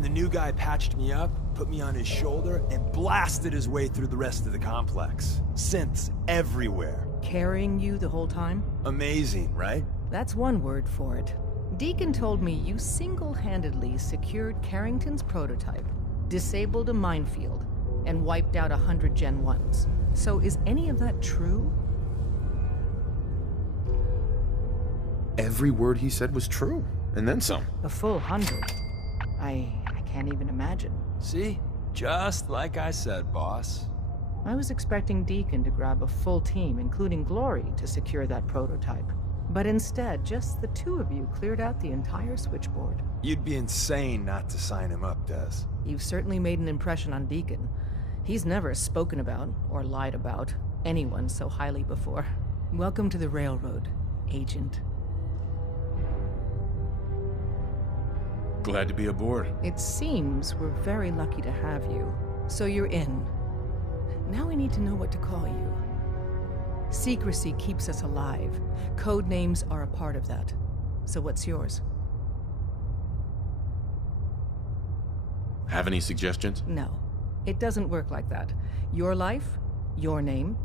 Then the new guy patched me up, put me on his shoulder, and blasted his way through the rest of the complex. Synths everywhere. Carrying you the whole time? Amazing, right? That's one word for it. Deacon told me you single-handedly secured Carrington's prototype, disabled a minefield, and wiped out 100 Gen 1s. So is any of that true? Every word he said was true, and then some. A full 100. I can't even imagine. See? Just like I said, boss. I was expecting Deacon to grab a full team, including Glory, to secure that prototype. But instead, just the two of you cleared out the entire switchboard. You'd be insane not to sign him up, Des. You've certainly made an impression on Deacon. He's never spoken about, or lied about, anyone so highly before. Welcome to the Railroad, Agent. Glad to be aboard. It seems we're very lucky to have you. So you're in. Now we need to know what to call you. Secrecy keeps us alive. Code names are a part of that. So what's yours? Have any suggestions? No. It doesn't work like that. Your life, your name,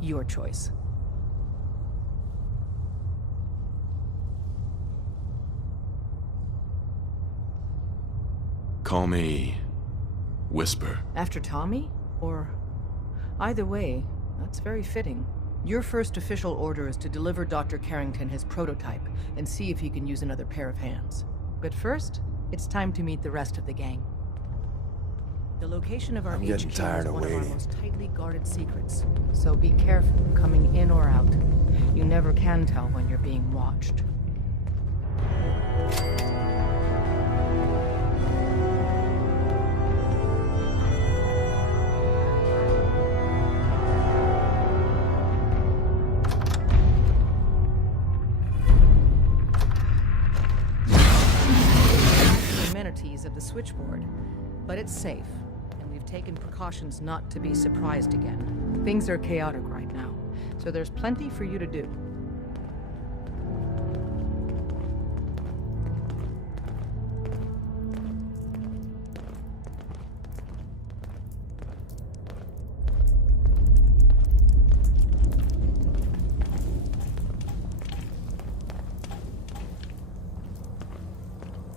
your choice. Call me Whisper. After Tommy? Or... Either way, that's very fitting. Your first official order is to deliver Dr. Carrington his prototype and see if he can use another pair of hands. But first, it's time to meet the rest of the gang. The location of our I'm HQ getting tired is of one of our waiting. most tightly guarded secrets, so be careful coming in or out. You never can tell when you're being watched. Amenities of the switchboard, but it's safe, and we've taken precautions not to be surprised again. Things are chaotic right now, so there's plenty for you to do.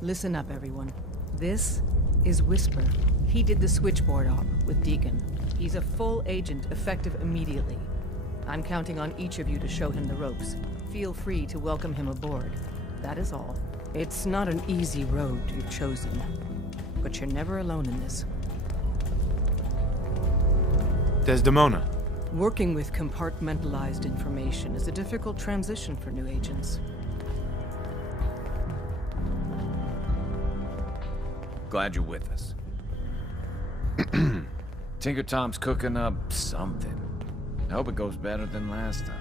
Listen up, everyone. This is Whisper. He did the switchboard op with Deacon. He's a full agent, effective immediately. I'm counting on each of you to show him the ropes. Feel free to welcome him aboard. That is all. It's not an easy road you've chosen, but you're never alone in this. Desdemona. Working with compartmentalized information is a difficult transition for new agents. Glad you're with us. Tinker Tom's cooking up something. I hope it goes better than last time.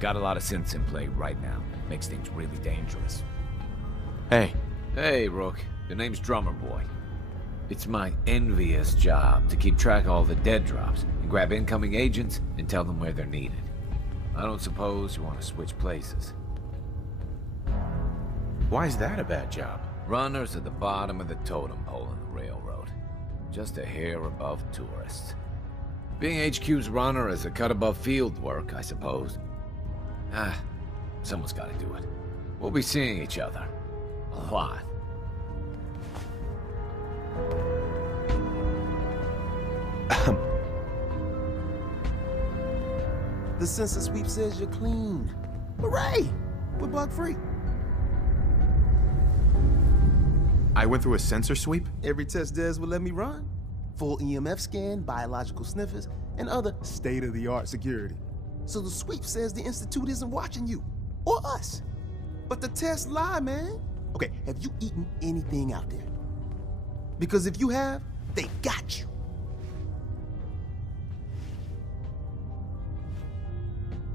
Got a lot of synths in play right now. Makes things really dangerous. Hey. Hey, Rook. The name's Drummer Boy. It's my envious job to keep track of all the dead drops and grab incoming agents and tell them where they're needed. I don't suppose you want to switch places. Why is that a bad job? Runners at the bottom of the totem pole in the railroad. Just a hair above tourists. Being HQ's runner is a cut above field work, I suppose. Someone's gotta do it. We'll be seeing each other. A lot. The census sweep says you're clean. Hooray! We're bug-free. I went through a sensor sweep? Every test Des will let me run. Full EMF scan, biological sniffers, and other state-of-the-art security. So the sweep says the Institute isn't watching you, or us. But the tests lie, man. Okay, have you eaten anything out there? Because if you have, they got you.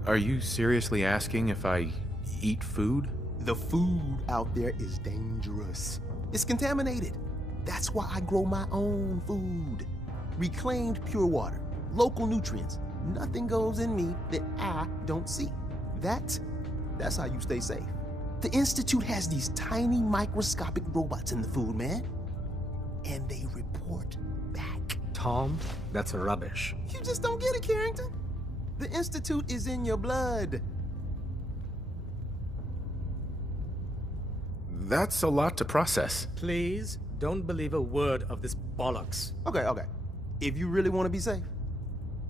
Are you seriously asking if I eat food? The food out there is dangerous. It's contaminated. That's why I grow my own food. Reclaimed pure water, local nutrients. Nothing goes in me that I don't see. That's how you stay safe. The Institute has these tiny microscopic robots in the food, man. And they report back. Tom, that's rubbish. You just don't get it, Carrington. The Institute is in your blood. That's a lot to process. Please, don't believe a word of this bollocks. Okay. If you really want to be safe,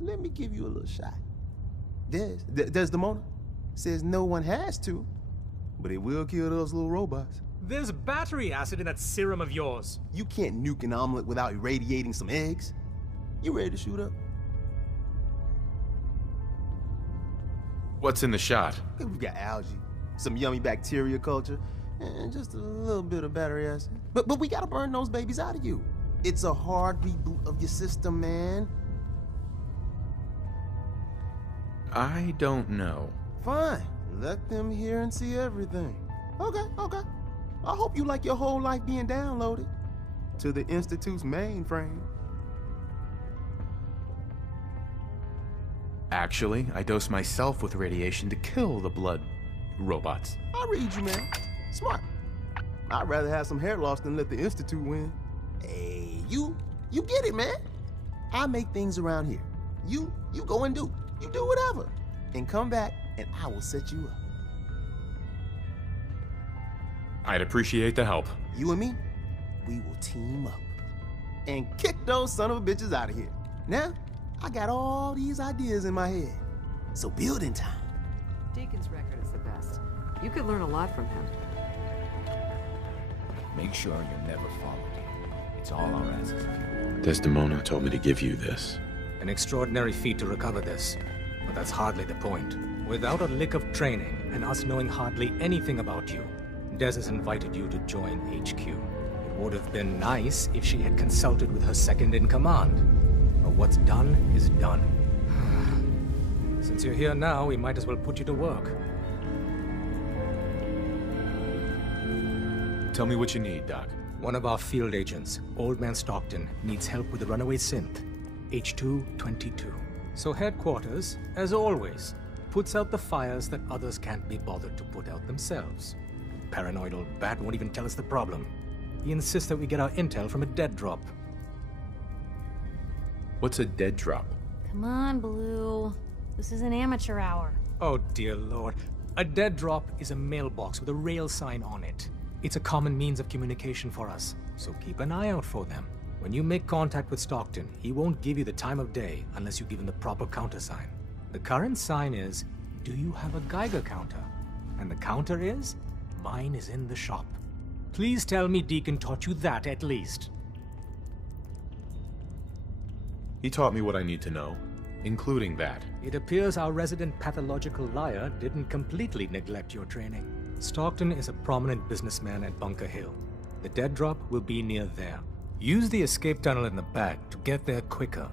let me give you a little shot. Desdemona says no one has to, but it will kill those little robots. There's battery acid in that serum of yours. You can't nuke an omelet without irradiating some eggs. You ready to shoot up? What's in the shot? Okay, we've got algae, some yummy bacteria culture, and just a little bit of battery acid. But we gotta burn those babies out of you. It's a hard reboot of your system, man. I don't know. Fine. Let them hear and see everything. Okay. I hope you like your whole life being downloaded to the Institute's mainframe. Actually, I dose myself with radiation to kill the blood robots. I read you, man. Smart. I'd rather have some hair loss than let the Institute win. Hey, you get it, man. I make things around here. You go and do. You do whatever. And come back, and I will set you up. I'd appreciate the help. You and me, we will team up. And kick those son of a bitches out of here. Now, I got all these ideas in my head. So building time. Deacon's record is the best. You could learn a lot from him. Make sure you're never followed here. It's all our asses if you want. Desdemona told me to give you this. An extraordinary feat to recover this. But that's hardly the point. Without a lick of training, and us knowing hardly anything about you, Des has invited you to join HQ. It would have been nice if she had consulted with her second-in-command. But what's done is done. Since you're here now, we might as well put you to work. Tell me what you need, Doc. One of our field agents, Old Man Stockton, needs help with the runaway synth, H222. So headquarters, as always, puts out the fires that others can't be bothered to put out themselves. Paranoid old bat won't even tell us the problem. He insists that we get our intel from a dead drop. What's a dead drop? Come on, Blue. This is an amateur hour. Oh dear lord. A dead drop is a mailbox with a rail sign on it. It's a common means of communication for us, so keep an eye out for them. When you make contact with Stockton, he won't give you the time of day unless you give him the proper countersign. The current sign is, do you have a Geiger counter? And the counter is, mine is in the shop. Please tell me Deacon taught you that at least. He taught me what I need to know, including that. It appears our resident pathological liar didn't completely neglect your training. Stockton is a prominent businessman at Bunker Hill. The dead drop will be near there. Use the escape tunnel in the back to get there quicker